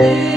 Thank you.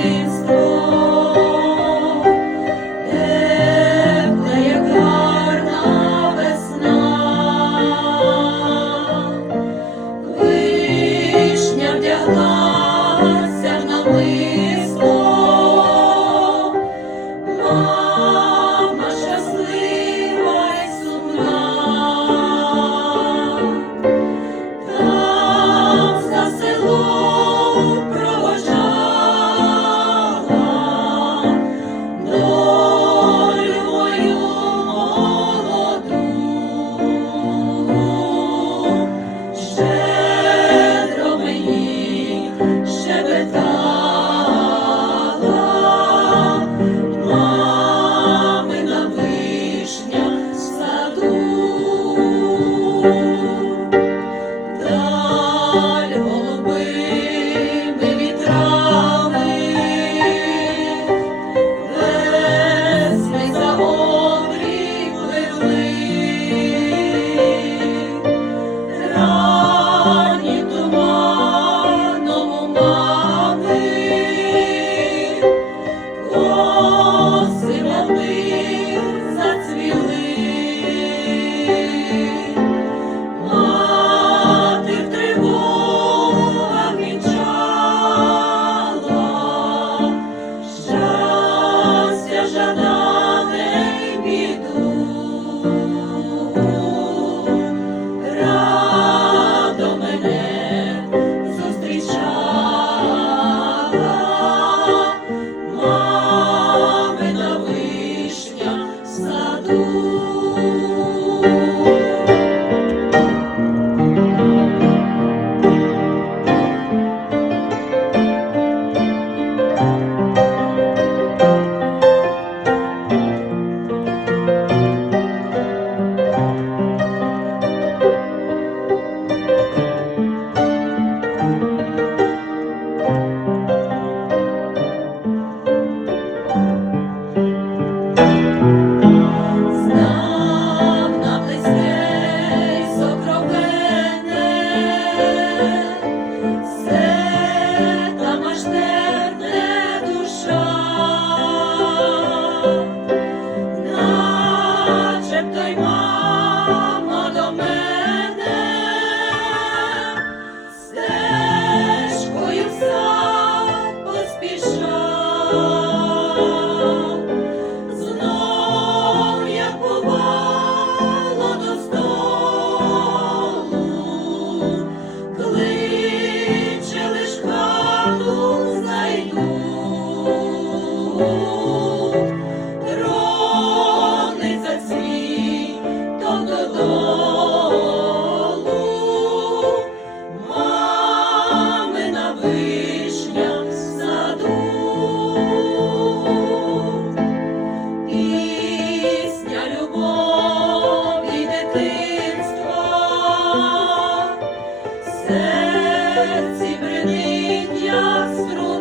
серці бренить як струн.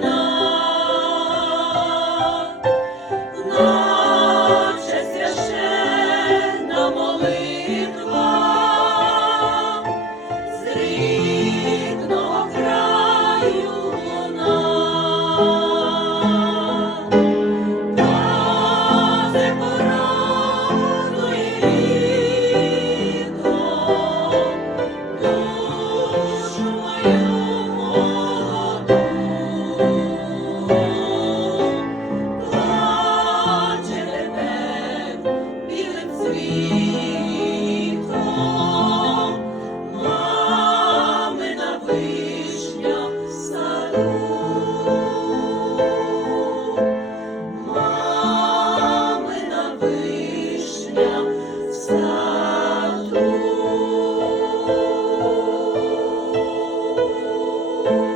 Thank you.